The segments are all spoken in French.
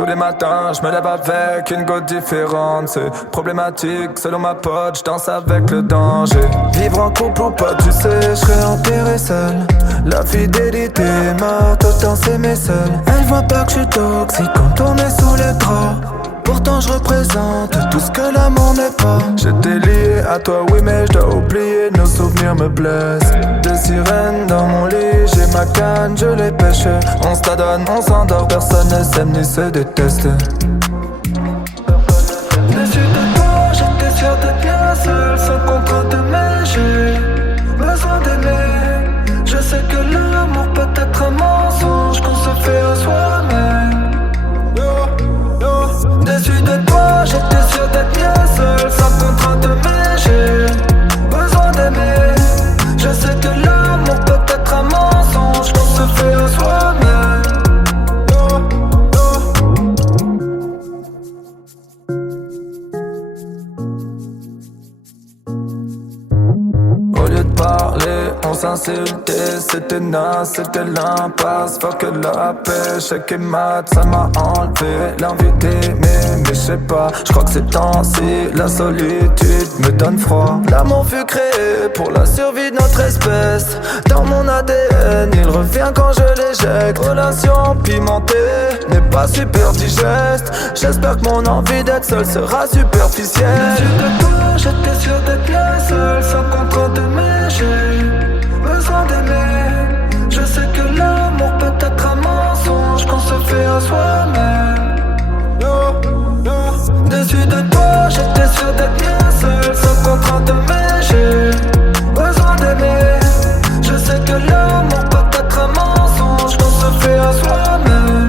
Tous les matins, je me lève avec une goutte différente. C'est problématique, selon ma pote, je danse avec le danger. Vivre en couple ou pas, tu sais, je serais enterré seul. La fidélité est morte, autant s'aimer seul. Elle voit pas que je suis toxique quand on est sous les draps. Pourtant je représente tout ce que l'amour n'est pas. J'étais lié à toi, oui, mais je dois oublier, nos souvenirs me blessent. Des sirènes dans mon lit, j'ai ma canne, je les pêche. On se t'adonne, on s'endort, personne ne s'aime ni se déteste. Déçu de toi, j'étais sûr d'être bien seul, sans contrainte, mais j'ai besoin d'aimer. Je sais que l'amour peut être un mensonge qu'on se fait à soi-même. Déçu de toi, j'étais sûr d'être bien seul, sans contrainte, mais j'ai besoin d'aimer. Je sais que l'amour peut être un mensonge qu'on se fait à soi-même. Au lieu de parler, on s'insultait, c'était naze, c'était l'impasse. Fuck la paix, chèque et mat, ça m'a enlevé l'envie d'aimer. Mais je sais pas, je crois que ces temps-ci, la solitude me donne froid. L'amour fut créé pour la survie de notre espèce. Dans mon ADN, il revient quand je l'éjecte. Relation pimentée n'est pas super digeste. J'espère que mon envie d'être seul sera superficielle. Déçu de toi, j'étais sûr d'être bien seul, sans contrainte, mais j'ai besoin d'aimer. Je sais que l'amour peut être un mensonge qu'on se fait à soi-même. Déçu de toi, j'étais sûr d'être bien seul, sans contrainte, mais j'ai besoin d'aimer. Je sais que l'amour peut être un mensonge qu'on se fait à soi-même.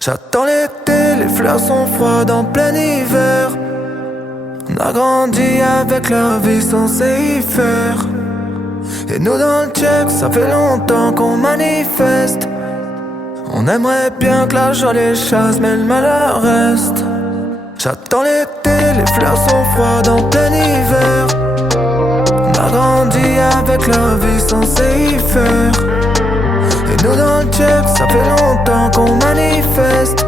J'attends l'été, les fleurs sont froides en plein hiver. On a grandi avec la vie censée y faire. Et nous dans le check, ça fait longtemps qu'on manifeste. On aimerait bien que la joie les chasse, mais le malheur reste. J'attends l'été, les fleurs sont froides en plein hiver. On a grandi avec la vie censée y faire. Et nous dans le check, ça fait longtemps qu'on manifeste.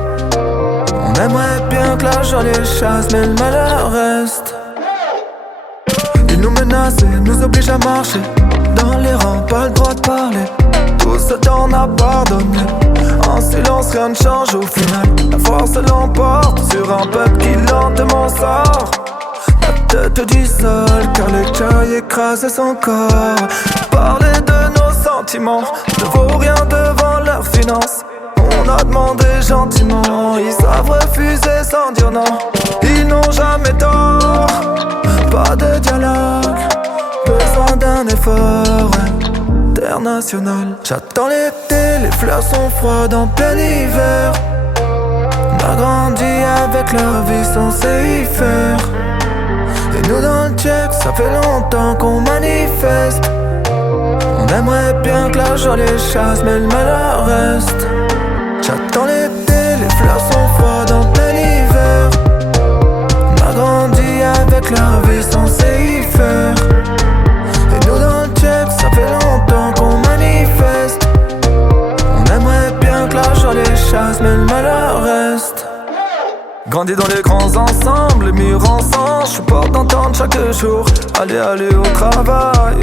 On aimerait bien que la joie les chasse, mais le malheur reste. Ils nous menacent et nous obligent à marcher. Dans les rangs, pas le droit de parler. Tout ce temps on a pardonné. En silence, rien ne change au final. La force l'emporte sur un peuple qui lentement sort. La tête du sol, car l'écueil écrase son corps. Parler de nos sentiments ne vaut rien devant leurs finances. On a demandé gentiment, ils savent refuser sans dire non. Ils n'ont jamais tort, pas de dialogue, besoin d'un effort international. J'attends l'été, les fleurs sont froides en plein hiver. On a grandi avec la vie censée y faire. Et nous dans le check, ça fait longtemps qu'on manifeste. On aimerait bien que la joie les chasse, mais le malheur reste. J'attends l'été, les fleurs sont froides en plein hiver. On a grandi avec la vie censée y faire. Et nous dans le check, ça fait longtemps qu'on manifeste. On aimerait bien que la joie les chasse, mais le malheur reste. Grandi dans les grands ensembles, les murs ensemble. Je supporte d'entendre chaque jour. Aller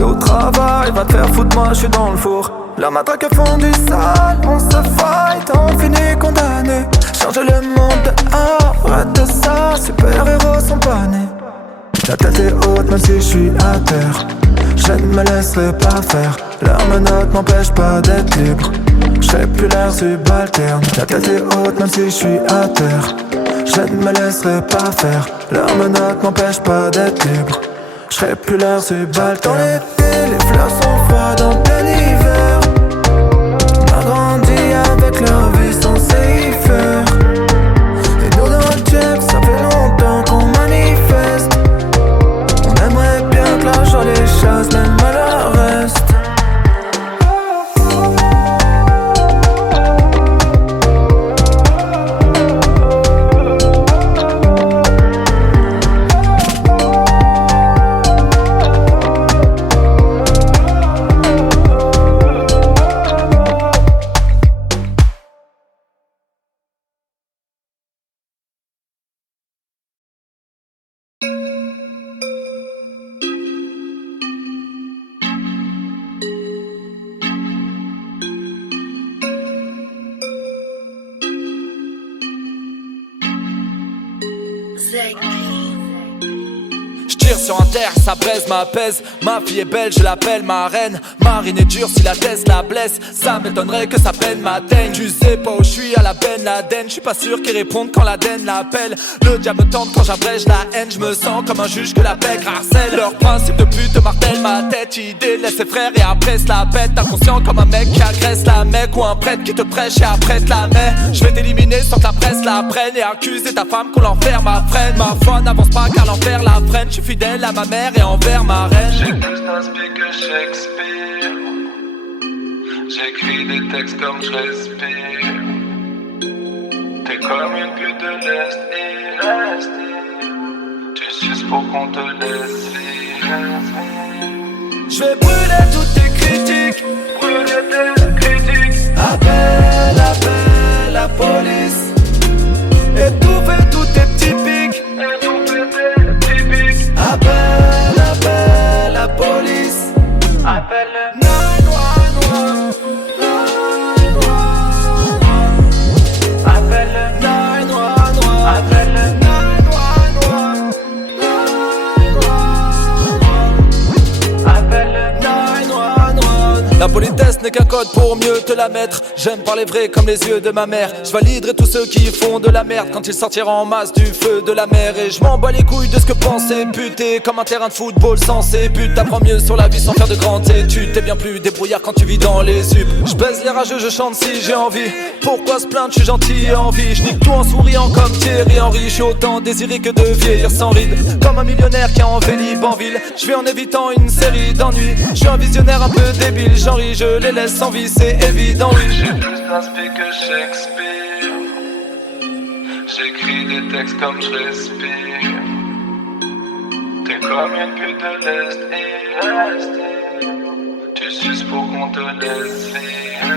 au travail, va te faire foutre, moi je suis dans le four. La matraque font du sale, on se fight, on finit condamné. Change le monde dehors, arrête ça, super-héros sont pas nés. La tête est haute même si je suis à terre. Je ne me laisserai pas faire, leur menottes m'empêche pas d'être libre. J'ai plus l'air subalterne. La tête est haute même si je suis à terre. Je ne me laisserai pas faire, leur menottes m'empêche pas d'être libre. Je serai plus l'air subalterne. Dans l'été, les fleurs sont froides en plein hiver. On a grandi avec leur vie censée y faire. Et nous dans le check, ça fait longtemps qu'on manifeste. On aimerait bien que la joie les chasse, mais le malheur reste. J'tire sur un terre, ça baise, m'apaise. Ma fille est belle, je l'appelle ma reine. Marine est dure si la tête la blesse. Ça m'étonnerait que sa peine m'atteigne. Tu sais pas où je suis à la Ben Laden. J'suis pas sûr qu'ils répondent quand l'Aden l'appelle. Le diable me tente quand j'abrège la haine. J'me sens comme un juge que la paix harcèle. Leur principe de pute martèle ma tête. Idée laisse ses frères et après se la pète. Inconscient comme un mec qui agresse la mec. Ou un prêtre qui te prêche et après te la met. J'vais t'éliminer sans que la presse la prenne. Et accuser ta femme qu'on l'enferme ma freine. Ma foi n'avance pas car l'enfer la freine. J'suis fidèle à ma mère et envers ma reine. J'ai plus d'inspi que Shakespeare. J'écris des textes comme je respire. T'es comme une pute de l'Est, tu suces pour qu'on te laisse vivre. J'vais brûler toutes tes critiques. Brûler tes critiques. Appelle, appelle la police. Étouffer tous tes petits pics. Étouffer tes petits pics. Appelle, appelle la police. Appelle le 911. Appelle le 911. Appelle le 911. Appelle le 911. La politesse n'est qu'un code pour mieux te la mettre. J'aime parler vrai comme les yeux de ma mère. Je validerai tous ceux qui font de la merde quand ils sortiront en masse du feu de la mer. Et je m'en bats les couilles de ce que penser. Putain, comme un terrain de football censé. But, t'apprends mieux sur la vie sans faire de grandes études. T'es bien plus débrouillard quand tu vis dans les subs. Je baise les rageux, je chante si j'ai envie. Pourquoi se plaindre, je suis gentil et en vie. Je nique tout en souriant comme Thierry Henry. Je suis autant désiré que de vieillir sans ride. Comme un millionnaire qui a envahi Banville. Je vais en évitant une série d'ennuis. Je suis un visionnaire un peu débile. J'en ris, je les laisse sans vie, c'est évident, oui. J'ai plus d'inspi que Shakespeare. J'écris des textes comme je respire. T'es comme une pute de l'Est, tu suces pour qu'on te laisse vivre.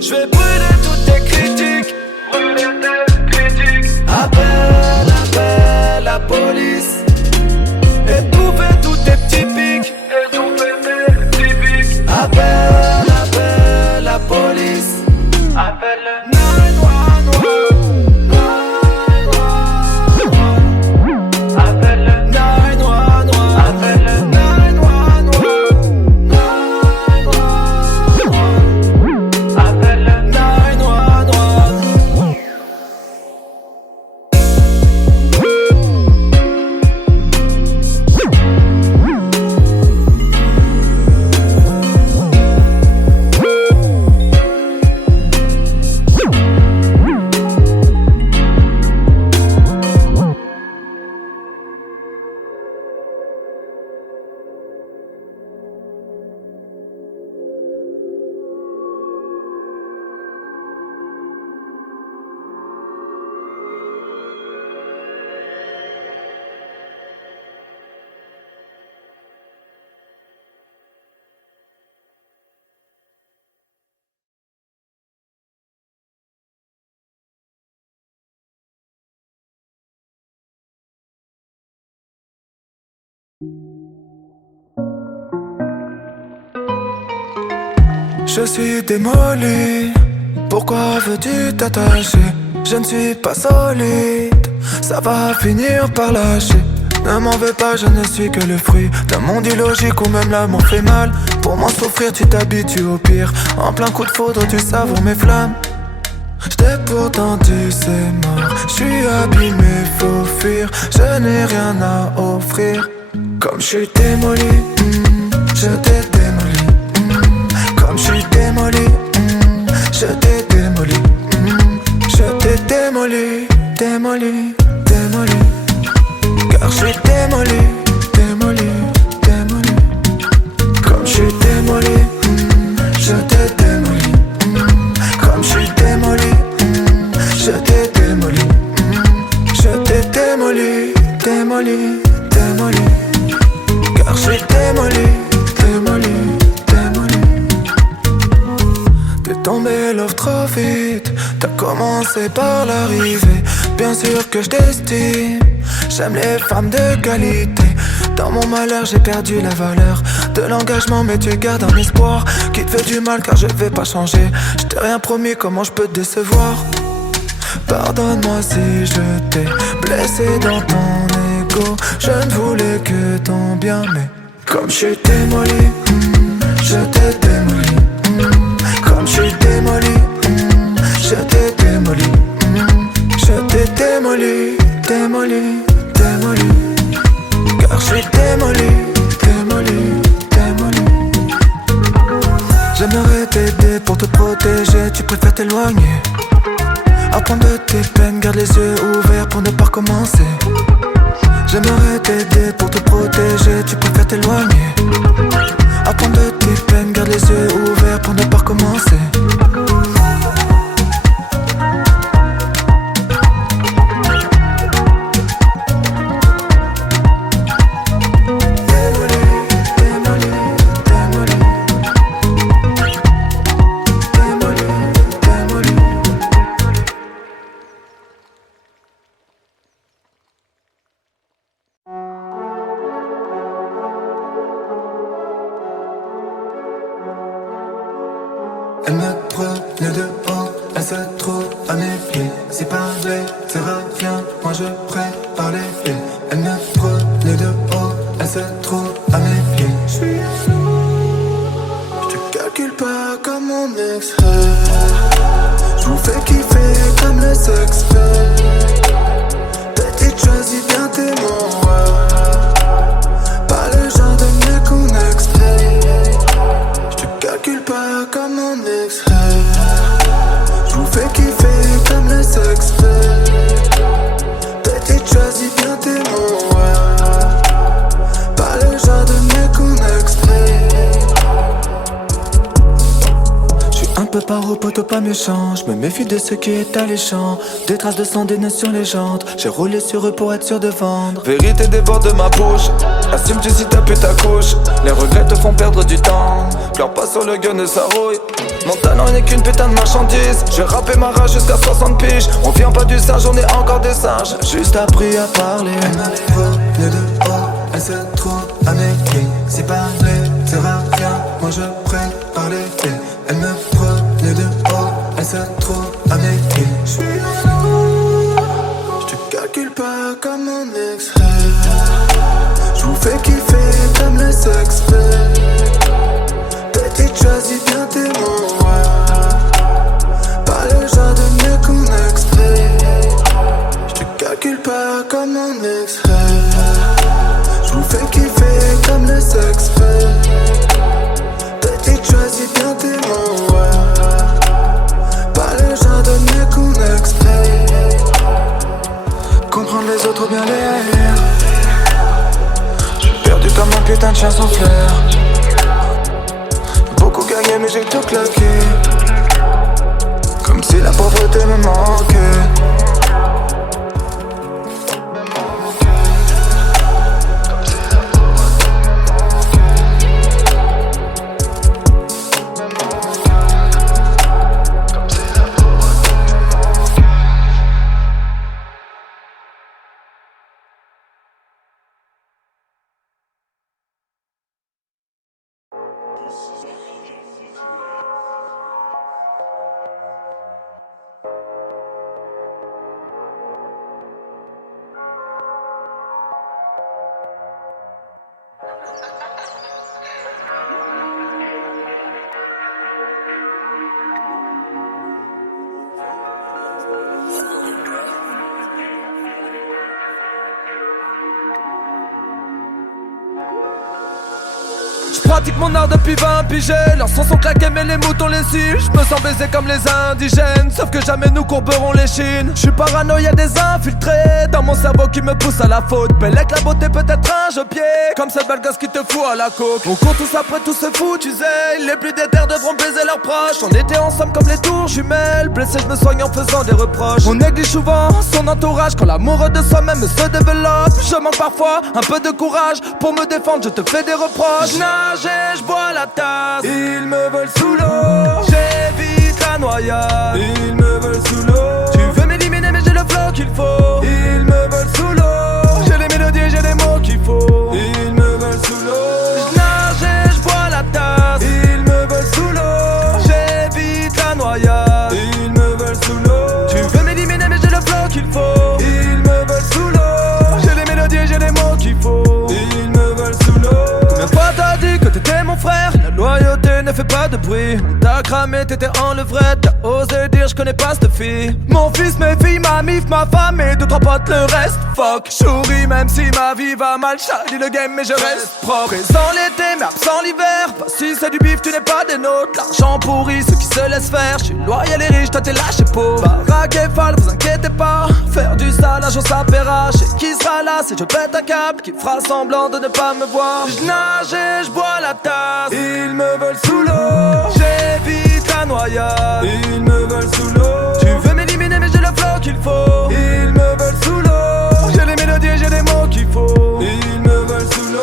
J'vais brûler toutes tes critiques. Brûler tes critiques. Appelle, appelle la police. Étouffer tous tes petits pics. Étouffer tes petits pics. Appelle, appelle la police. Appelle le 911. Appelle le 911. Appelle le 911. Appelle le 911. Je suis démoli. Pourquoi veux-tu t'attacher? Je ne suis pas solide. Ça va finir par lâcher. Ne m'en veux pas, je ne suis que le fruit d'un monde illogique où même l'amour fait mal. Pour m'en souffrir, tu t'habitues au pire. En plein coup de foudre, tu savoures mes flammes. J't'ai pourtant dit c'est mort. J'suis abîmé, faut fuir. Je n'ai rien à offrir. Comme j'suis démoli, je t'ai démoli. Comme j'suis démoli, je t'ai démoli. Je t'ai démoli, démoli, démoli. Car j'suis démoli, démoli, démoli. Comme j'suis démoli, je t'ai démoli. Comme j'suis démoli, je t'ai démoli. Je t'ai démoli, démoli, démoli. Car j'suis démoli, démoli, démoli. T'es tombé love trop vite. T'as commencé par l'arrivée. Bien sûr que je t'estime. J'aime les femmes de qualité. Dans mon malheur j'ai perdu la valeur de l'engagement, mais tu gardes un espoir qui te fait du mal car je vais pas changer. Je t'ai rien promis, comment je peux te décevoir? Pardonne-moi si je t'ai blessé dans ton ego. Je ne voulais que ton bien, mais comme je suis démoli, je t'ai démoli. Comme je suis démoli, je t'ai démoli. Je t'ai démoli, démoli, démoli. Car je suis démoli, démoli, démoli. J'aimerais t'aider pour te protéger, tu préfères t'éloigner. Apprends de tes peines, garde les yeux ouverts pour ne pas recommencer. J'aimerais t'aider pour te protéger, tu préfères t'éloigner. Apprends de tes peines, garde les yeux ouverts pour ne pas recommencer. Elle me prenait de haut, elle se trouve à mes pieds. Si parler sert à rien, moi je prépare les pieds. Elle me prenait de haut, elle se trouve à mes pieds. Je suis Je te calcule pas comme mon ex. Je vous fais kiffer comme le sexe fait. Petite, choisis bien tes mots. Pas le genre de mec qu'on extrait. Je te calcule pas comme mon ex. Je vous fais kiffer comme le sexe fait. Petite, choisis bien tes mots. Pas le genre de mec qu'on extrait. Un peu paro, poteau pas méchant. Je me méfie de ce qui est alléchant. Des traces de sang, des notions légendes. J'ai roulé sur eux pour être sûr de vendre. Vérité déborde de ma bouche. Assume-tu si t'as pu ta couche. Les regrets te font perdre du temps. Pleure pas sur le gun de sa rouille. Mon talent n'est qu'une putain de marchandise. J'ai rappé ma rage jusqu'à 60 piges. On vient pas du singe, on est encore des singes. Juste appris à parler. Elle me prenait de haut, elle se trouve à mes pieds. Si parler sert à rien, moi je prépare les pieds. Elle me prenait de haut, elle se trouve à mes pieds. Je suis je te calcule pas comme mon ex. Je vous fais kiffer comme le sexe fait. Petite, choisis bien tes mots. Pas le genre de mec qu'on extrait. Je te calcule pas comme mon ex. Je vous fais kiffer comme le sexe fait. Petite, choisis bien tes mots. Pas le genre de mec qu'on extrait. Comprendre les autres ou bien les haïr. J'ai perdu comme un putain de chien sans flair. Beaucoup gagné mais j'ai tout claqué. Comme si la pauvreté me manquait. Pratique mon art depuis 20 pigés. Leurs sons sont claqués mais les moutons les suivent. Je me sens baisé comme les indigènes. Sauf que jamais nous courberons les chines. Je suis parano, y'a des infiltrés dans mon cerveau qui me pousse à la faute. Bellec la beauté peut être un jeu-pied. Comme cette belle gosse qui te fout à la coke. On court tous après tout se fout, tu sais. Les plus déter devront baiser leurs proches. On était ensemble comme les tours jumelles. Blessé, je me soigne en faisant des reproches. On néglige souvent son entourage quand l'amour de soi-même se développe. Je manque parfois un peu de courage. Pour me défendre, je te fais des reproches. Je bois la tasse. Ils me veulent sous l'eau. J'évite la noyade. Ils me veulent sous l'eau. Tu veux m'éliminer mais j'ai le flow qu'il faut. Ils me veulent sous l'eau. J'ai frère, la loyauté ne fait pas de bruit. On t'a cramé, t'étais en levrette, t'as osé dire je connais pas cette fille. Mon fils, mes filles, ma mif, ma femme et deux trois potes le reste. Fuck, souris même si ma vie va mal, charlie le game mais je reste propre. Présent l'été mais absent l'hiver, pas si c'est du bif tu n'es pas des nôtres. L'argent pourri, ceux qui se laissent faire, je suis loyal et riche, toi t'es lâché pauvre. Baraque et fall, vous inquiétez pas, faire du sale un jour ça paiera. Je sais qui sera là si je pète un câble, qui fera semblant de ne pas me voir. Je nage et je bois la tasse, ils me veulent sous l'eau. J'évite la noyade, ils me veulent sous l'eau. Tu veux m'éliminer mais j'ai le flow qu'il faut, ils me veulent sous l'eau. J'ai les mélodies et j'ai les mots qu'il faut, ils me veulent sous l'eau.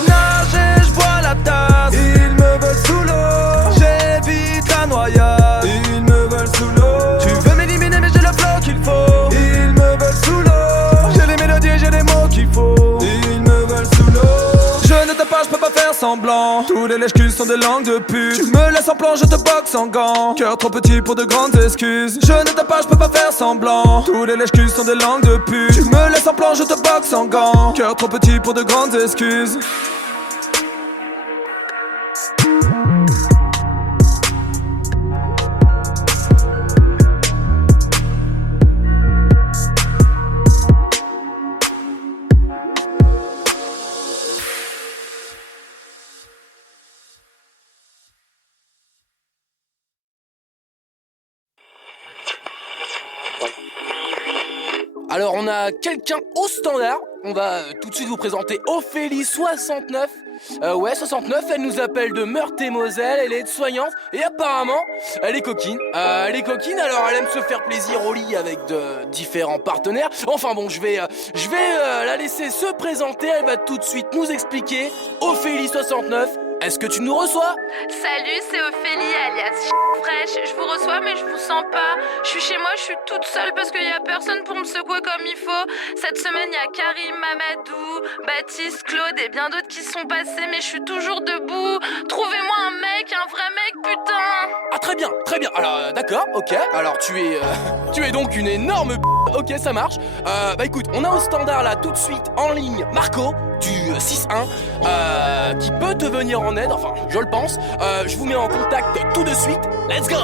Je nage et je bois la tasse, ils me veulent sous l'eau. J'évite la noyade, ils me veulent sous l'eau. Tu veux m'éliminer mais j'ai le flow qu'il faut, ils me veulent sous l'eau. J'ai les mélodies et j'ai les mots qu'il faut, ils me veulent sous l'eau. Je ne t'aime pas, je peux pas faire semblant. Tous les lèches-culs sont des langues de pute. Tu me laisses en plan, je te boxe en gants. Cœur trop petit pour de grandes excuses. Je ne t'aime pas, je peux pas faire semblant. Tous les lèches-culs sont des langues de pute. Tu me laisses en plan, je te boxe en gants. Cœur trop petit pour de grandes excuses. Alors on a quelqu'un au standard, on va tout de suite vous présenter Ophélie 69. Ouais 69, elle nous appelle de Meurthe-et-Moselle, elle est aide-soignante et apparemment elle est coquine. Elle est coquine, alors elle aime se faire plaisir au lit avec de différents partenaires. Enfin bon, je vais la laisser se présenter, elle va tout de suite nous expliquer. Ophélie 69, est-ce que tu nous reçois? Salut, c'est Ophélie alias fraîche. Je vous reçois mais je vous sens pas. Je suis chez moi, je suis toute seule parce qu'il y a personne pour me secouer comme il faut. Cette semaine, il y a Karim, Mamadou, Baptiste, Claude et bien d'autres qui sont passés mais je suis toujours debout. Trouvez-moi un mec, un vrai mec, putain. Ah très bien, très bien. Alors d'accord, ok. Alors tu es donc une énorme ok, ça marche. Bah écoute, on a au standard là tout de suite en ligne Marco du 6-1 qui peut te venir en aide, enfin je le pense. Je vous mets en contact tout de suite. Let's go!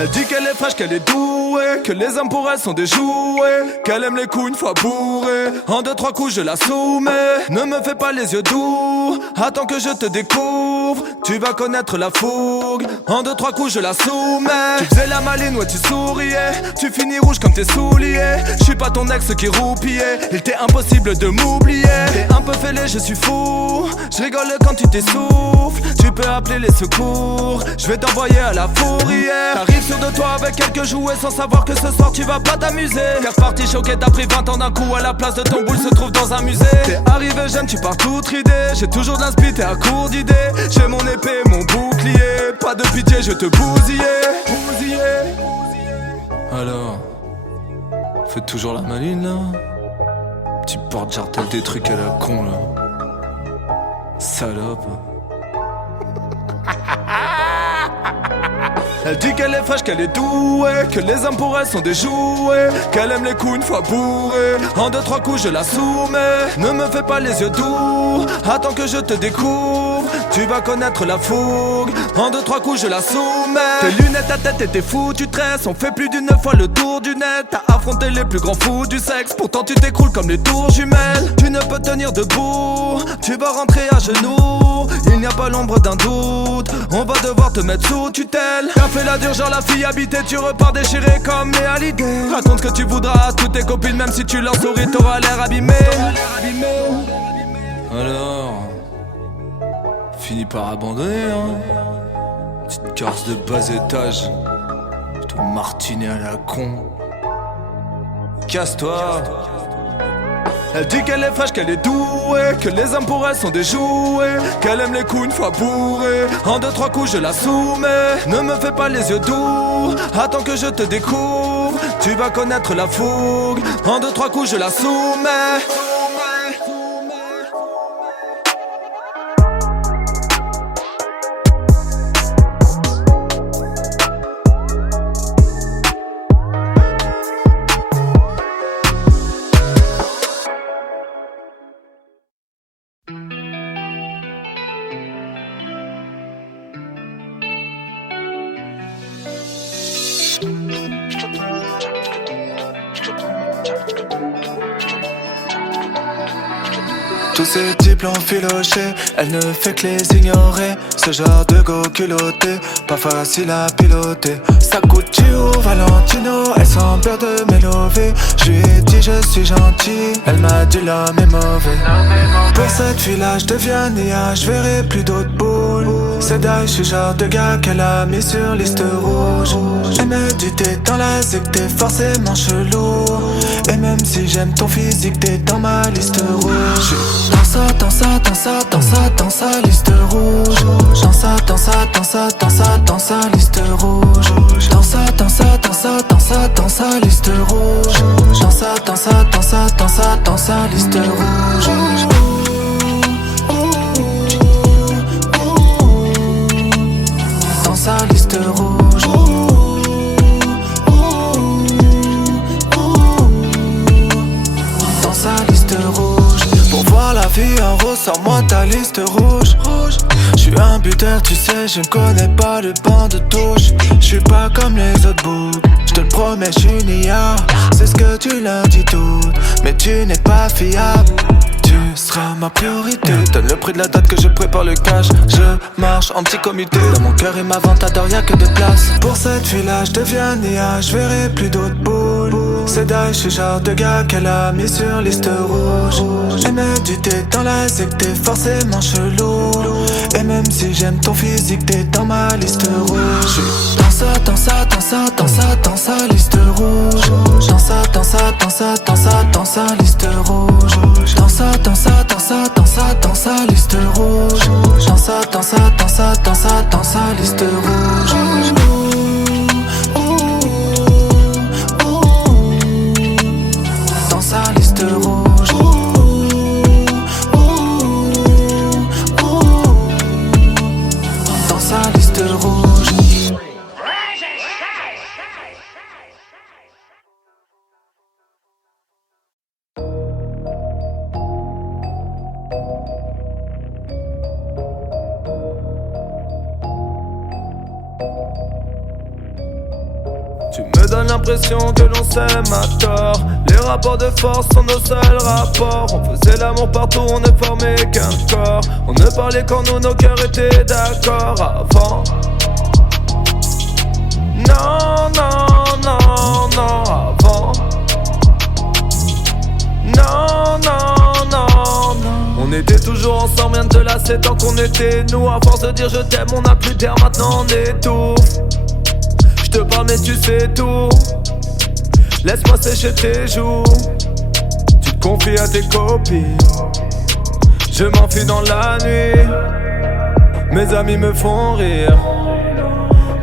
Elle dit qu'elle est fraîche, qu'elle est douée, que les hommes pour elle sont des jouets, qu'elle aime les coups une fois bourrés. En 2-3 coups je la soumets. Ne me fais pas les yeux doux, attends que je te découvre. Tu vas connaître la fougue. En 2-3 coups je la soumets. Tu faisais la maline, ouais tu souriais. Tu finis rouge comme tes souliers. Je suis pas ton ex qui roupillait. Il t'est impossible de m'oublier. T'es un peu fêlé, je suis fou. Je rigole quand tu t'essouffles. Tu peux appeler les secours. Je vais t'envoyer à la fourrière. T'arrives sur de toi avec quelques jouets sans savoir que ce soir tu vas pas t'amuser. Car parti choqué, t'as pris 20 ans d'un coup. À la place de ton boule se trouve dans un musée. T'es arrivé jeune, tu pars toute ridée. J'ai toujours de l'inspi, t'es à court d'idées. J'ai mon épée, mon bouclier. Pas de pitié, je te bousillais. Alors, fais toujours la maline là. Tu portes jartel des trucs à la con là. Salope. Elle dit qu'elle est fraîche, qu'elle est douée, que les hommes pour elle sont des jouets, qu'elle aime les coups une fois bourrés. En 2-3 coups je la soumets. Ne me fais pas les yeux doux, attends que je te découvre. Tu vas connaître la fougue. En 2-3 coups je la soumets. Tes lunettes à tête et tes foutus tresses ont fait plus d'9 fois le tour du net. T'as affronté les plus grands fous du sexe, pourtant tu t'écroules comme les tours jumelles. Tu ne peux tenir debout, tu vas rentrer à genoux. Il n'y a pas l'ombre d'un doute, on va devoir te mettre sous tutelle. T'as fait la dure genre la fille habitée, tu repars déchiré comme Léa Hallyday. Raconte ce que tu voudras à toutes tes copines, même si tu leur souris, t'auras l'air abîmé. Alors, finis par abandonner hein. Petite garce de bas étage, ton martinet à la con. Casse-toi. Elle dit qu'elle est fraîche, qu'elle est douée, que les hommes pour elle sont des jouets, qu'elle aime les coups une fois bourrés. En 2-3 coups je la soumets. Ne me fais pas les yeux doux, attends que je te découvre. Tu vas connaître la fougue. En 2-3 coups je la soumets. Tous ces diplômes filochés, elle ne fait que les ignorer. Ce genre de go culotté, pas facile à piloter. Ça coûte au Valentino, elle sent peur de m'élever. Je lui ai dit je suis gentil, elle m'a dit l'homme est mauvais. Pour cette fille-là, je deviens Nia, je verrai plus d'autres boules. C'est d'ailleurs, je suis genre de gars qu'elle a mis sur liste rouge. Elle me dit t'es dans la zig, t'es forcément chelou. Et même si j'aime ton physique, t'es dans ma liste rouge. Dans sa liste rouge. Dans sa liste rouge. Dans sa liste rouge. Dans sa liste rouge. Dans sa liste rouge. Dans sa liste rouge. Pour voir la vie en rose, sors-moi ta liste rouge. J'suis un buteur, tu sais, je ne connais pas le banc de touche. J'suis pas comme les autres boucs, j'te le promets, j'suis Nia. C'est ce que tu leur dis toutes, mais tu n'es pas fiable. Tu seras ma priorité. Donne le prix de la date que je prépare le cash. Je marche en petit comité. Dans mon cœur et ma ventador, y'a que de place. Pour cette fille-là, je deviens Nia. Je verrai plus d'autres boules. C'est d'ailleurs, je suis genre de gars qu'elle a mis sur liste rouge. Elle me dit t'es dans la zig, t'es forcément chelou. Et même si j'aime ton physique, t'es dans ma liste rouge. Dans sa liste rouge. Dans sa liste rouge. Dans sa liste rouge. Dans sa liste rouge. Dans sa liste rouge. Dans sa liste rouge. Tu me donnes l'impression que l'on s'aime à tort. Les rapports de force sont nos seuls rapports. On faisait l'amour partout, on ne formait qu'un corps. On ne parlait qu'en nous, nos cœurs étaient d'accord avant. Non, avant. Non. On était toujours ensemble, rien ne te lassait tant qu'on était nous. À force de dire je t'aime, on n'a plus d'air, maintenant on étouffe. Je te parle mais tu sais tout. Laisse-moi sécher tes joues. Tu te confies à tes copines. Je m'enfuis dans la nuit. Mes amis me font rire,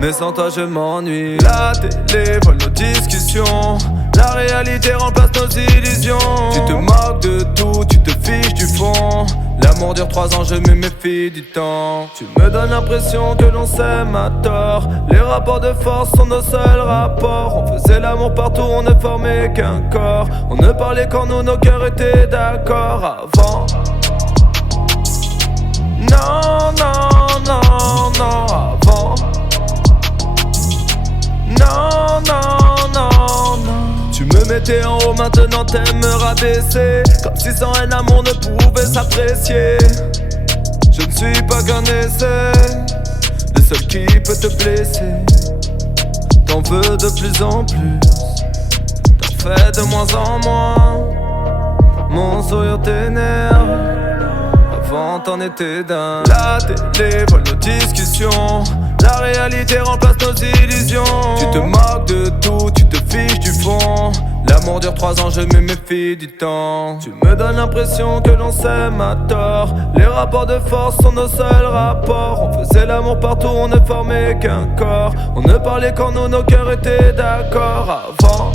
mais sans toi je m'ennuie. La télé vole nos discussions. La réalité remplace nos illusions. Tu te moques de tout, tu te fiches du fond. L'amour dure 3 ans, je me méfie du temps. Tu me donnes l'impression que l'on s'aime à tort. Les rapports de force sont nos seuls rapports. On faisait l'amour partout, on ne formait qu'un corps. On ne parlait qu'en nous, nos cœurs étaient d'accord avant. Non, avant. Non. Tu me mettais en haut, maintenant t'aimes me rabaisser. Comme si sans un amour ne pouvait s'apprécier. Je ne suis pas qu'un essai, le seul qui peut te blesser. T'en veux de plus en plus, t'en fais de moins en moins. Mon sourire t'énerve, avant t'en étais dingue. La télé vole nos discussions. La réalité remplace nos illusions. Tu te moques de tout, tu te fiches du fond. L'amour dure 3 ans, je me méfie du temps. Tu me donnes l'impression que l'on s'aime à tort. Les rapports de force sont nos seuls rapports. On faisait l'amour partout, on ne formait qu'un corps. On ne parlait qu'en nous, nos cœurs étaient d'accord avant.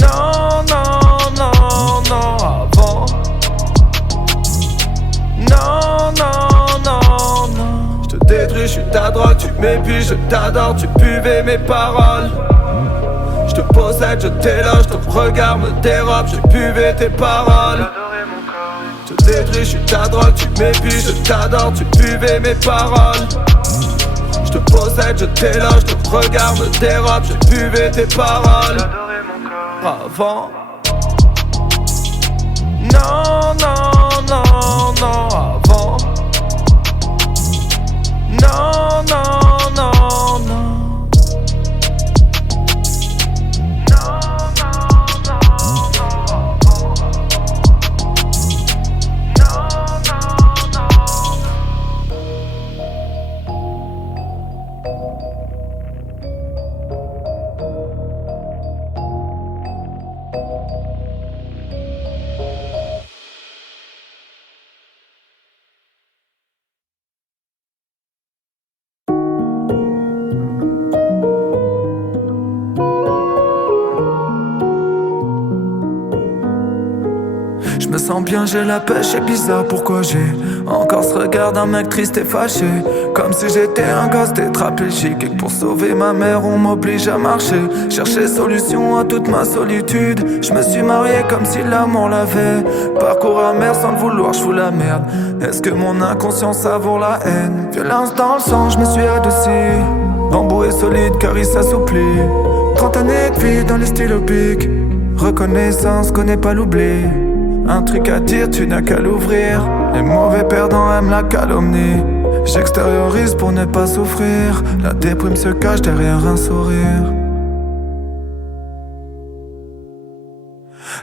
Non, avant. Non. Je te détruis, je suis ta drogue, tu m'épuises, je t'adore, tu buvais mes paroles. Je te possède, je t'éloge, ton regard me dérobe, je buvais tes paroles. Je te détruis, je suis ta drogue, tu m'épuises, je t'adore, tu buvais mes paroles. Je te possède, je t'éloge, ton regard me dérobe, je buvais tes paroles. Avant. Non. Je me sens bien, j'ai la pêche, c'est bizarre pourquoi j'ai encore ce regard d'un mec triste et fâché. Comme si j'étais un gosse tétraplégique et que pour sauver ma mère on m'oblige à marcher. Chercher solution à toute ma solitude. Je me suis marié comme si l'amour l'avait. Parcours amer sans le vouloir, je fous la merde. Est-ce que mon inconscient savoure la haine? Violence dans le sang, je me suis adouci. Bambou est solide car il s'assouplit. 30 années de vie dans les stylos piques. Reconnaissance, connais pas l'oubli. Un truc à dire, tu n'as qu'à l'ouvrir. Les mauvais perdants aiment la calomnie. J'extériorise pour ne pas souffrir. La déprime se cache derrière un sourire.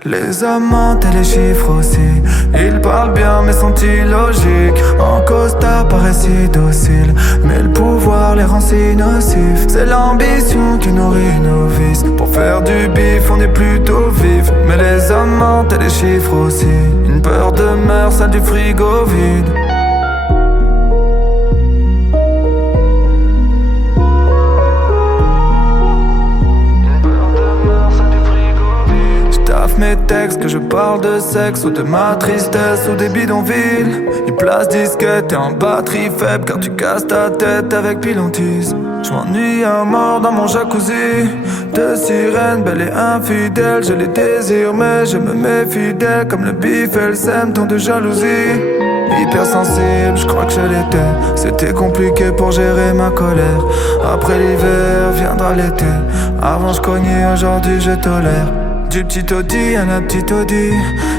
Les amants et les chiffres aussi. Ils parlent bien mais sont illogiques. En costard paraît si docile, mais le pouvoir les rend si nocifs. C'est l'ambition qui nourrit nos vices. Pour faire du bif on est plutôt vif. Mais les amants et les chiffres aussi. Une peur demeure, celle du frigo vide. Mes textes, que je parle de sexe ou de ma tristesse ou des bidonvilles. Ils placent disquette et en batterie faible car tu casses ta tête avec pilantise. Je m'ennuie à mort dans mon jacuzzi. De sirènes belles et infidèles, je les désire mais je me méfie d'elles. Comme le bif, elles s'aiment tant de jalousie. Hypersensible, je crois que je l'étais. C'était compliqué pour gérer ma colère. Après l'hiver viendra l'été. Avant je cognais, aujourd'hui je tolère. Du petit Audi à la petite Audi.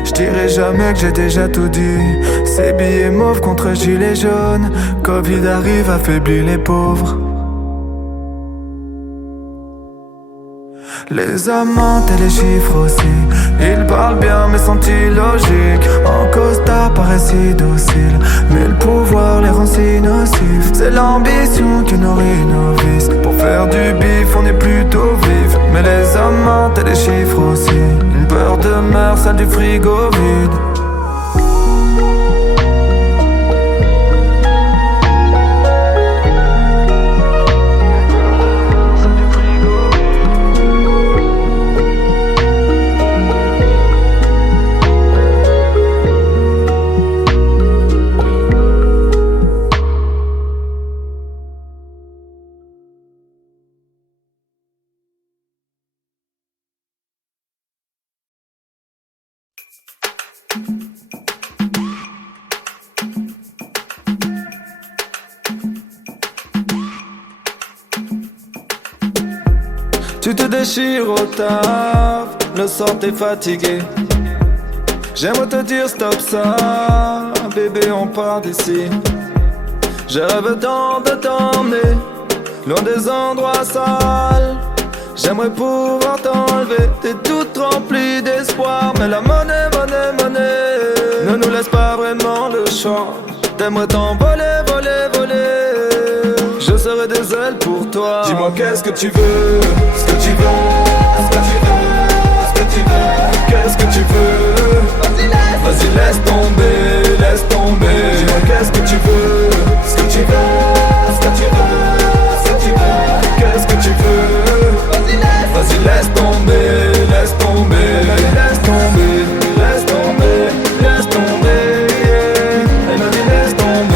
Je dirais jamais que j'ai déjà tout dit. Ces billets mauves contre gilets jaunes. Covid arrive, affaiblit les pauvres. Les amants et les chiffres aussi. Ils parlent bien mais sont illogiques. En costard paraît si docile, mais le pouvoir les rend si nocifs. C'est l'ambition qui nourrit nos vices. Pour faire du bif on est plutôt vif. Mais les amants et les chiffres aussi. Une peur demeure, celle du frigo vide. Tu te déchires au taf, le soir t'es fatigué. J'aimerais te dire stop ça, bébé on part d'ici. Je rêve tant de t'emmener, loin des endroits sales. J'aimerais pouvoir t'enlever, t'es toute remplie d'espoir. Mais la monnaie ne nous laisse pas vraiment le choix. T'aimerais t'envoler, je serai des ailes pour toi. Dis-moi qu'est-ce que tu veux, ce que tu veux, ce que tu veux, ce que tu veux. Qu'est-ce que tu veux? Vas-y laisse tomber. Dis-moi qu'est-ce que tu veux, ce que tu veux, ce que tu veux, ce que tu veux. Qu'est-ce que tu veux? Vas-y laisse tomber. Elle m'a dit laisse tomber.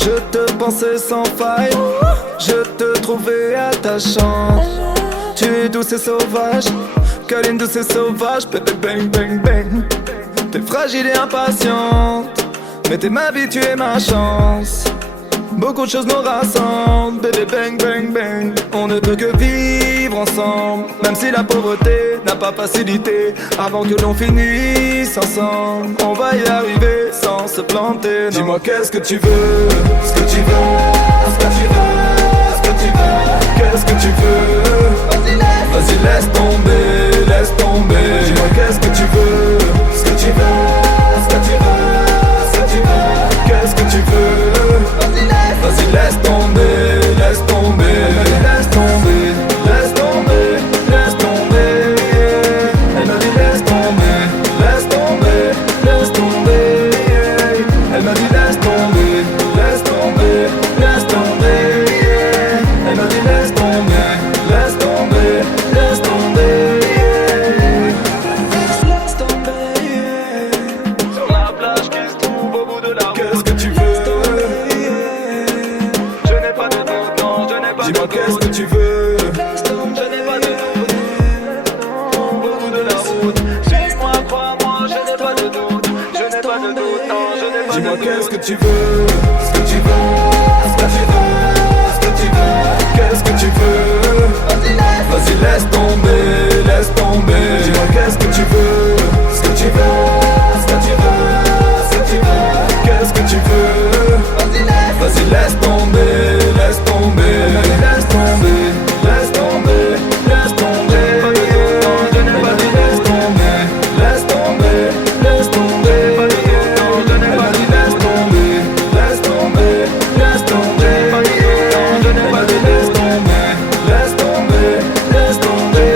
Je te pensais sans faille, je te trouvais attachante. Tu es douce et sauvage, câline douce et sauvage, bébé bang bang bang. T'es fragile et impatiente, mais t'es ma vie, tu es ma chance. Beaucoup de choses nous rassemblent, bébé bang bang bang. On ne peut que vivre ensemble, même si la pauvreté n'a pas facilité. Avant que l'on finisse ensemble, on va y arriver sans se planter, non. Dis-moi qu'est-ce que tu veux, ce que tu veux, ce que tu veux, ce que tu veux. Qu'est-ce que tu veux? Vas-y laisse tomber. Dis-moi qu'est-ce que tu veux, ce que tu veux, ce que tu veux, ce que tu veux. Qu'est-ce que tu veux? Vas-y laisse tomber. Elle m'a dit laisse tomber. Elle m'a dit laisse tomber. Elle m'a dit laisse tomber. tu veux, ce que tu veux, ce que tu veux, ce que tu veux, qu'est-ce que tu veux. Vas-y laisse tomber, laisse tomber. Dis-moi qu'est-ce que tu veux, ce que tu veux, ce que tu veux, ce que tu veux, qu'est-ce que tu veux. Vas-y laisse tomber, laisse tomber. Laisse tomber, laisse tomber, laisse tomber. Vas-y laisse tomber, laisse tomber, laisse tomber. Vas-y laisse tomber, laisse tomber, laisse tomber. Vas-y laisse tomber, laisse tomber, laisse tomber.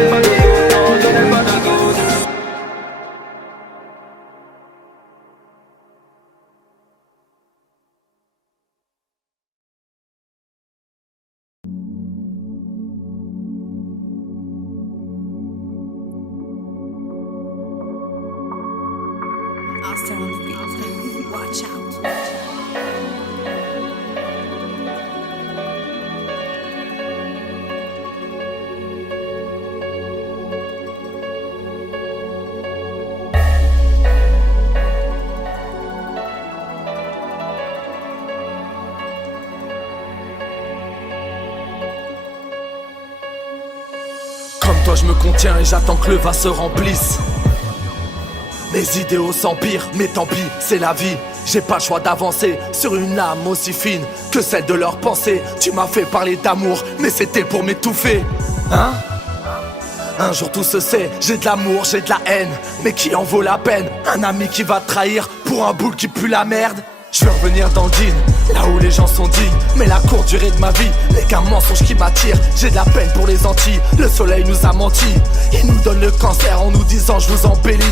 I'll start on the beat. Watch out. Comme toi je me contiens et j'attends que le vase se remplisse. Mes idéaux s'empirent, mais tant pis, c'est la vie. J'ai pas le choix d'avancer sur une âme aussi fine que celle de leurs pensées. Tu m'as fait parler d'amour, mais c'était pour m'étouffer. Hein? Un jour tout se sait, j'ai de l'amour, j'ai de la haine, mais qui en vaut la peine? Un ami qui va te trahir pour un boule qui pue la merde? Je veux revenir dans le jean, là où les gens sont dignes. Mais la courte durée de ma vie n'est qu'un mensonge qui m'attire. J'ai de la peine pour les Antilles, le soleil nous a menti. Il nous donne le cancer en nous disant je vous embellis.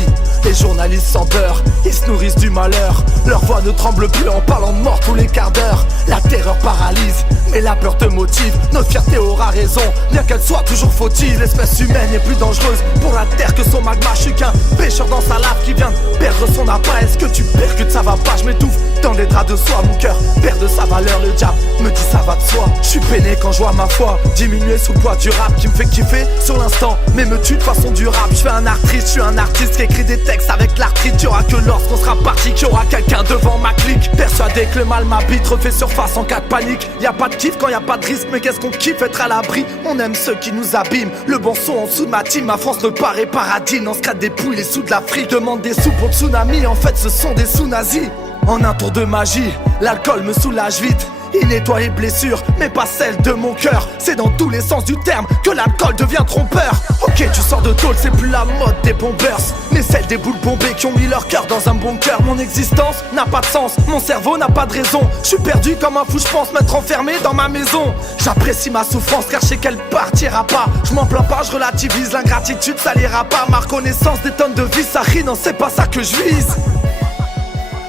Les journalistes sans beurre, ils se nourrissent du malheur. Leur voix ne tremble plus en parlant de mort tous les quarts d'heure. La terreur paralyse, mais la peur te motive. Notre fierté aura raison, bien qu'elle soit toujours fautive. L'espèce humaine est plus dangereuse pour la terre que son magma. Je suis qu'un pêcheur dans sa lave qui vient de perdre son appât. Est-ce que tu percutes, ça va pas, je m'étouffe dans des draps de soie, mon cœur perd de sa valeur, le diable me dit ça va de soi. Je suis peiné quand je vois ma foi diminuer sous le poids du rap qui me fait kiffer sur l'instant, mais me tue de façon durable. Je suis un artiste, je suis un artiste qui écrit des textes avec l'arthrite. Y'aura que lorsqu'on sera parti qu'il y aura quelqu'un devant ma clique. Persuadé que le mal m'habite, refait surface en cas de panique. Y'a pas de kiff quand y'a pas de risque, mais qu'est-ce qu'on kiffe être à l'abri. On aime ceux qui nous abîment, le bon son en dessous de ma team. Ma France ne paraît paradis, on se crade des pouilles, les sous de l'Afrique. Demande des sous pour le tsunami, en fait ce sont des sous-nazis. En un tour de magie, l'alcool me soulage vite. Il nettoie les blessures, mais pas celles de mon cœur. C'est dans tous les sens du terme que l'alcool devient trompeur. Ok, tu sors de tôle, c'est plus la mode des bombers, mais celle des boules bombées qui ont mis leur cœur dans un bunker. Mon existence n'a pas de sens, mon cerveau n'a pas de raison. Je suis perdu comme un fou, je pense m'être enfermé dans ma maison. J'apprécie ma souffrance car je sais qu'elle partira pas. Je m'en plains pas, je relativise, l'ingratitude ça l'ira pas. Ma reconnaissance des tonnes de vie, ça rit, non c'est pas ça que je vise.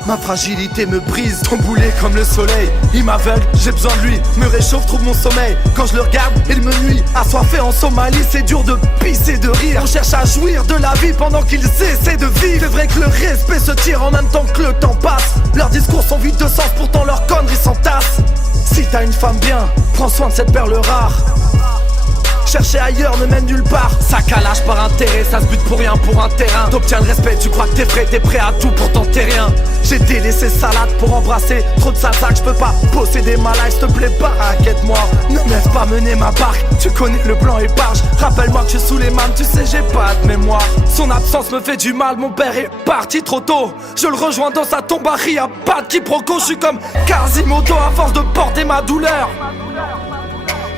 Ma fragilité me brise, tomboulé comme le soleil. Il m'aveugle, j'ai besoin de lui, me réchauffe, trouve mon sommeil. Quand je le regarde, il me nuit. Assoiffé en Somalie, c'est dur de pisser de rire. On cherche à jouir de la vie pendant qu'ils essaient de vivre. C'est vrai que le respect se tire en même temps que le temps passe. Leurs discours sont vides de sens, pourtant leurs conneries s'entassent. Si t'as une femme bien, prends soin de cette perle rare. Chercher ailleurs ne mène nulle part. Ça calage par intérêt, ça se bute pour rien pour un terrain. T'obtiens le respect, tu crois que t'es frais, t'es prêt à tout pour tenter rien. J'ai délaissé salade pour embrasser trop de salsac, je peux pas posséder ma life, s'il te plaît pas, inquiète-moi. Ne me laisse pas mener ma barque, tu connais le plan éparge. Rappelle-moi que je suis sous les mains, tu sais j'ai pas de mémoire. Son absence me fait du mal, mon père est parti trop tôt. Je le rejoins dans sa tombe à y'a pas de quiproquo. Je suis comme Quasimodo à force de porter ma douleur.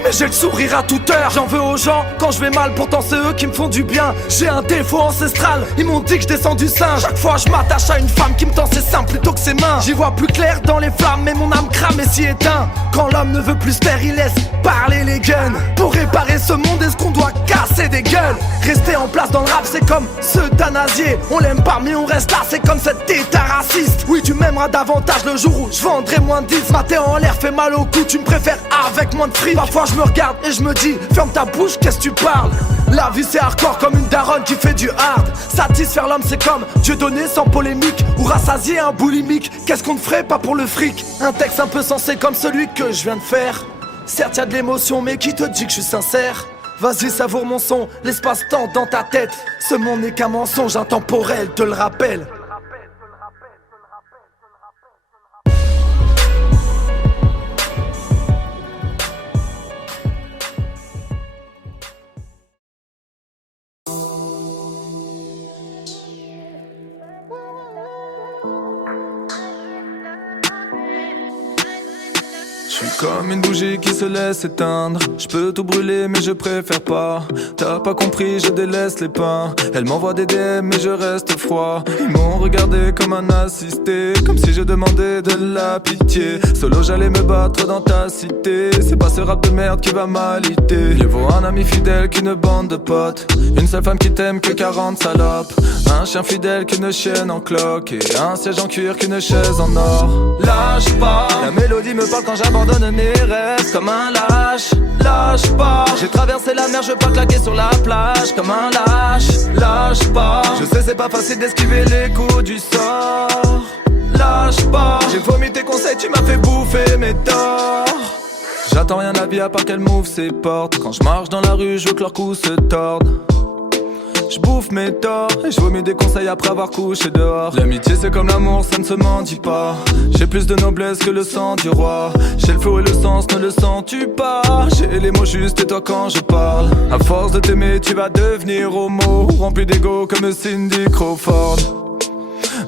Mais j'ai le sourire à toute heure. J'en veux aux gens quand je vais mal, pourtant c'est eux qui me font du bien. J'ai un défaut ancestral, ils m'ont dit que je descends du sein. Chaque fois je m'attache à une femme qui me tend ses seins plutôt que ses mains. J'y vois plus clair dans les flammes, mais mon âme crame et s'y éteint. Quand l'homme ne veut plus se taire, il laisse parler les guns. Pour réparer ce monde, est-ce qu'on doit casser des gueules? Rester en place dans le rap, c'est comme ceux d'Anasier. On l'aime pas mais on reste là, c'est comme cet état raciste. Oui, tu m'aimeras davantage le jour où je vendrai moins de 10. Maté en l'air fait mal au cou, tu me préfères avec moins de fric. Parfois je me regarde et je me dis, ferme ta bouche, qu'est-ce que tu parles? La vie c'est hardcore comme une daronne qui fait du hard. Satisfaire l'homme c'est comme Dieu donné sans polémique, ou rassasier un boulimique. Qu'est-ce qu'on ne ferait pas pour le fric? Un texte un peu sensé comme celui que je viens de faire. Certes y'a de l'émotion mais qui te dit que je suis sincère? Vas-y savoure mon son, l'espace-temps dans ta tête. Ce monde n'est qu'un mensonge intemporel, te le rappelle. Comme une bougie qui se laisse éteindre. Je peux tout brûler mais je préfère pas. T'as pas compris, je délaisse les pains. Elle m'envoie des DM mais je reste froid. Ils m'ont regardé comme un assisté, comme si je demandais de la pitié. Solo j'allais me battre dans ta cité. C'est pas ce rap de merde qui va m'aliter. Mieux vaut un ami fidèle qu'une bande de potes. Une seule femme qui t'aime que 40 salopes. Un chien fidèle qu'une chienne en cloque. Et un siège en cuir qu'une chaise en or. Lâche pas, la mélodie me parle quand j'abandonne mes rêves. Comme un lâche, lâche pas. J'ai traversé la mer, je veux pas claquer sur la plage. Comme un lâche, lâche pas. Je sais c'est pas facile d'esquiver les coups du sort. Lâche pas, j'ai vomi tes conseils, tu m'as fait bouffer mes torts. J'attends rien de la vie à part qu'elle m'ouvre ses portes. Quand je marche dans la rue, je veux que leurs coups se tordent. Je bouffe mes torts et je vomis des conseils après avoir couché dehors. L'amitié c'est comme l'amour, ça ne se mendie pas. J'ai plus de noblesse que le sang du roi. J'ai le flow et le sens, ne le sens-tu pas? J'ai les mots justes et toi quand je parle. À force de t'aimer tu vas devenir homo, rempli d'ego comme Cindy Crawford.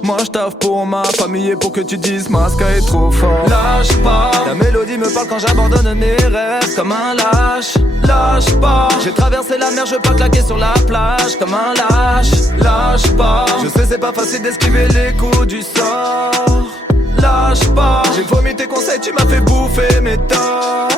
Moi je taffe pour ma famille et pour que tu dises Masca est trop fort. Lâche pas, la mélodie me parle quand j'abandonne mes rêves. Comme un lâche, lâche pas. J'ai traversé la mer, je veux pas claquer sur la plage. Comme un lâche, lâche pas. Je sais c'est pas facile d'esquiver les coups du sort. Lâche pas, j'ai vomi tes conseils, tu m'as fait bouffer mes torts.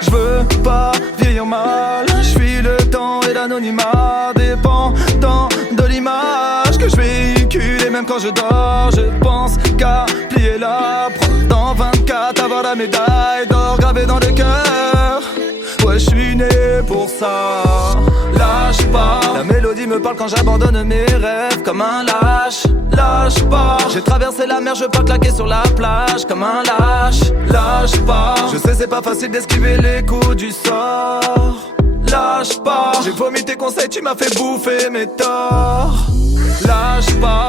Je veux pas vieillir mal, je suis le temps et l'anonymat dépendant de l'image que je véhicule. Et même quand je dors, je pense qu'à plier la prod dans 24, avoir la médaille d'or gravée dans le cœur. Ouais, je suis né pour ça. Lâche pas, la mélodie me parle quand j'abandonne mes rêves. Comme un lâche, lâche pas. J'ai traversé la mer, je veux pas claquer sur la plage. Comme un lâche, lâche pas. Je sais c'est pas facile d'esquiver les coups du sort. Lâche pas, j'ai vomi tes conseils, tu m'as fait bouffer mes torts. Lâche pas,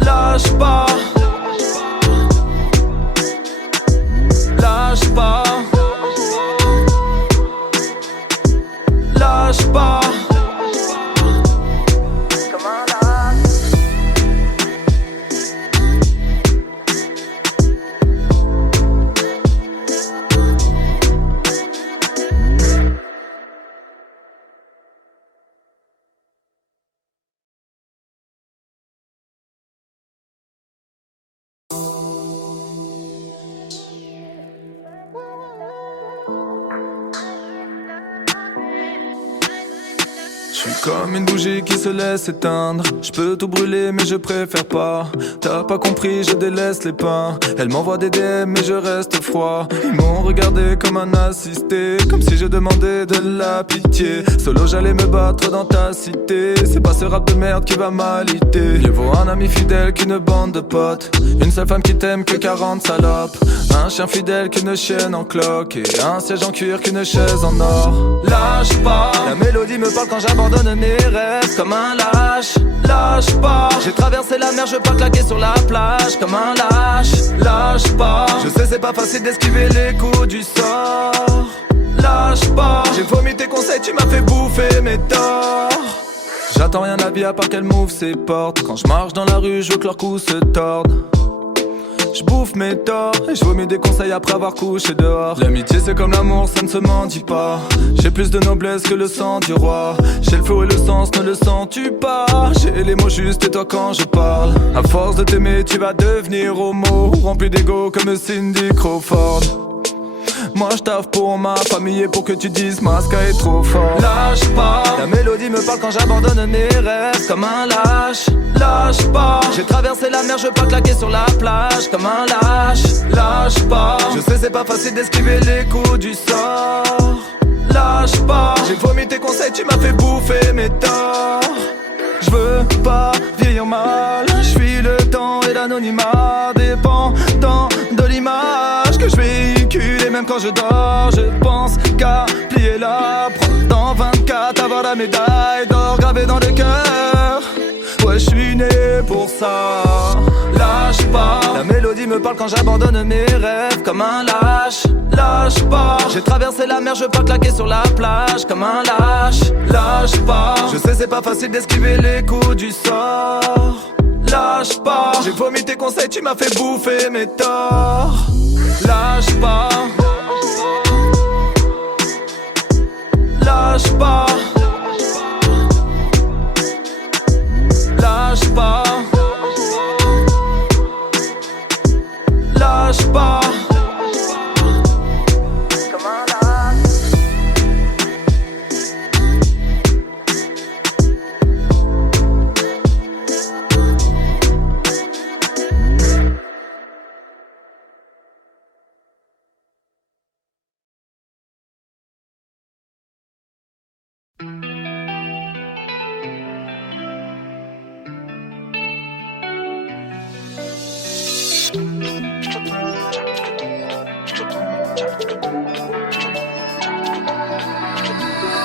lâche pas, lâche pas, lâche pas. Je suis comme une bougie qui se laisse éteindre. Je peux tout brûler mais je préfère pas. T'as pas compris, je délaisse les pains. Elle m'envoie des DM mais je reste froid. Ils m'ont regardé comme un assisté, comme si je demandais de la pitié. Solo j'allais me battre dans ta cité. C'est pas ce rap de merde qui va m'aliter. Mieux vaut un ami fidèle qu'une bande de potes. Une seule femme qui t'aime que 40 salopes. Un chien fidèle qu'une chienne en cloque. Et un siège en cuir qu'une chaise en or. Lâche pas, la mélodie me parle quand j'abandonne mes rêves. Comme un lâche, lâche pas. J'ai traversé la mer, je veux pas claquer sur la plage. Comme un lâche, lâche pas. Je sais c'est pas facile d'esquiver les coups du sort. Lâche pas, j'ai vomi tes conseils, tu m'as fait bouffer mes torts. J'attends rien de la vie à part qu'elle m'ouvre ses portes. Quand je marche dans la rue, je veux que leurs coups se tordent. Je bouffe mes torts et je vomis des conseils après avoir couché dehors. L'amitié c'est comme l'amour, ça ne se mendie pas. J'ai plus de noblesse que le sang du roi. J'ai le flow et le sens, ne le sens-tu pas? J'ai les mots justes et toi quand je parle. À force de t'aimer tu vas devenir homo, rempli d'ego comme Cindy Crawford. Moi je taffe pour ma famille et pour que tu dises Masca est trop fort. Lâche pas, la mélodie me parle quand j'abandonne mes rêves. Comme un lâche, lâche pas. J'ai traversé la mer, je veux pas claquer sur la plage. Comme un lâche, lâche pas. Je sais c'est pas facile d'esquiver les coups du sort. Lâche pas, j'ai vomi tes conseils, tu m'as fait bouffer mes torts. Je veux pas vieillir mal, je suis le temps et l'anonymat dépendant de l'image que je véhicule. Et même quand je dors, je pense qu'à plier la prod dans 24, avoir la médaille d'or gravée dans le cœur. Ouais, je suis né pour ça. Lâche pas, la mélodie me parle quand j'abandonne mes rêves. Comme un lâche, lâche pas. J'ai traversé la mer, je veux pas claquer sur la plage. Comme un lâche, lâche pas. Je sais c'est pas facile d'esquiver les coups du sort. lâche pas. J'ai vomi tes conseils, tu m'as fait bouffer mes torts. Lâche pas, lâche pas, lâche pas, lâche pas.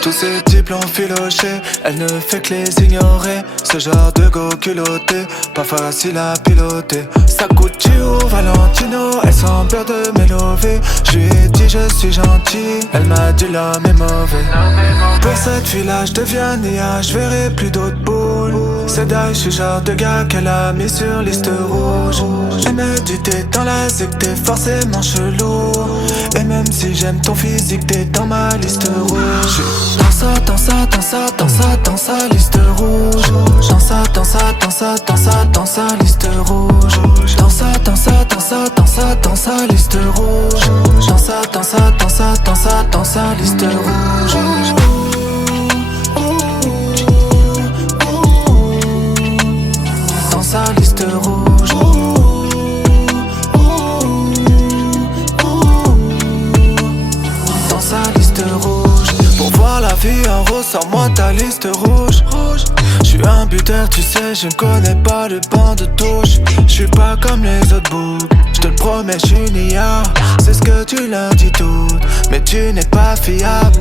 Tous ces types l'ont filoché, elle ne fait que les ignorer. Ce genre de go culotté, pas facile à piloter. Ça coûte au Valentino, elle sent peur de m'élever. Je lui ai dit je suis gentil, elle m'a dit l'homme est mauvais. Pour cette fille-là, je deviens Nia, je verrai plus d'autres boules. C'est d'ailleurs, je suis genre de gars qu'elle a mis sur liste rouge. Elle me dit t'es dans la zig, t'es forcément chelou. Et même si j'aime ton physique, t'es dans ma liste rouge. Dans sa liste rouge. Dans sa liste rouge. Dans sa liste rouge. Dans sa liste rouge. Dans sa liste rouge. Dans sa liste rouge. Pour voir la vie en rose, sors-moi ta liste rouge. J'suis un buteur, tu sais, je ne connais pas le banc de touche. J'suis pas comme les autres boucs, j'te le promets, j'suis Nia. C'est ce que tu leur dis toutes, mais tu n'es pas fiable.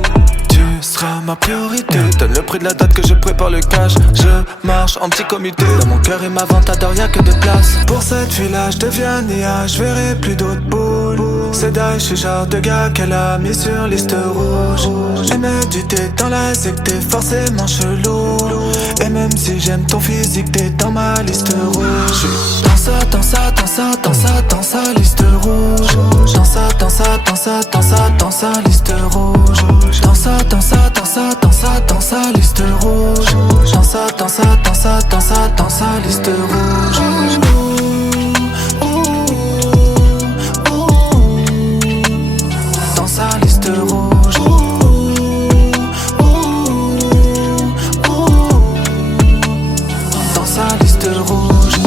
Tu seras ma priorité. Donne le prix de la date que je prépare le cash. Je marche en petit comité. Dans mon cœur et ma ventador y'a que de place. Pour cette fille-là, je deviens Nia. Je verrai plus d'autres boules. C'est d'ailleurs, je suis genre de gars qu'elle a mis sur liste rouge. Elle me dit t'es dans la zig, t'es forcément chelou. Et même si j'aime ton physique, t'es dans ma liste rouge. Dans sa liste rouge. Dans sa liste rouge. Dans sa liste rouge. Dans sa liste rouge. Dans sa liste rouge. Dans sa liste rouge.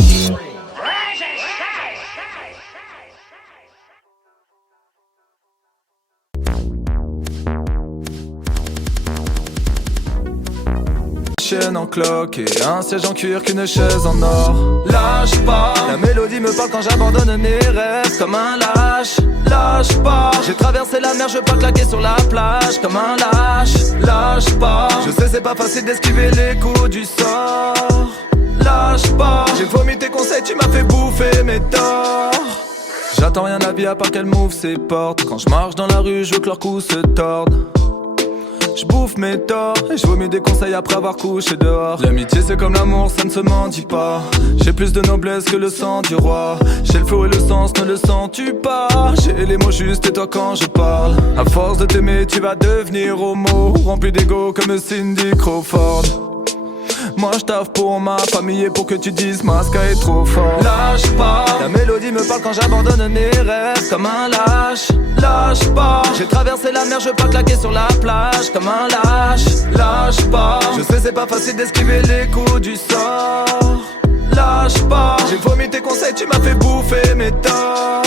Chaîne en cloque et un siège en cuir qu'une chaise en or. Lâche pas, la mélodie me parle quand j'abandonne mes rêves comme un lâche. Lâche pas, j'ai traversé la mer, je veux pas claquer sur la plage comme un lâche. Lâche pas, je sais c'est pas facile d'esquiver les coups du sort. Lâche pas, j'ai vomi tes conseils, tu m'as fait bouffer mes torts. J'attends rien à la vie à part qu'elle m'ouvre ses portes. Quand je marche dans la rue, je veux que leurs coups se tordent. Je bouffe mes torts et je vomis des conseils après avoir couché dehors. L'amitié c'est comme l'amour, ça ne se mendie pas. J'ai plus de noblesse que le sang du roi. J'ai le flow et le sens, ne le sens-tu pas? J'ai les mots justes et toi quand je parle. À force de t'aimer tu vas devenir homo, rempli d'ego comme Cindy Crawford. Moi je taffe pour ma famille et pour que tu dises Masca est trop fort. Lâche pas, la mélodie me parle quand j'abandonne mes rêves comme un lâche. Lâche pas, j'ai traversé la mer, je veux pas claquer sur la plage comme un lâche. Lâche pas, je sais c'est pas facile d'esquiver les coups du sort. Lâche pas, j'ai vomi tes conseils, tu m'as fait bouffer mes torts.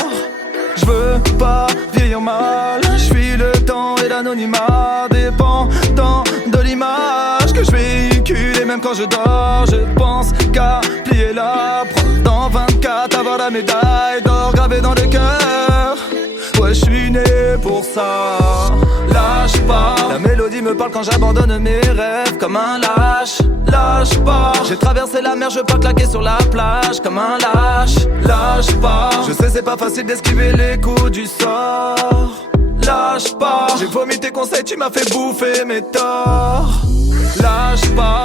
Je veux pas vieillir mal, je suis le temps et l'anonymat dépendant de l'image que je véhicule. Et même quand je dors, je pense qu'à plier la prod dans 24, avoir la médaille d'or gravée dans le cœur. Ouais, je suis né pour ça. Lâche pas, la mélodie me parle quand j'abandonne mes rêves comme un lâche. Lâche pas, j'ai traversé la mer, je veux pas claquer sur la plage comme un lâche. Lâche pas, je sais c'est pas facile d'esquiver les coups du sort. Lâche pas, j'ai vomi tes conseils, tu m'as fait bouffer mes torts. Lâche pas.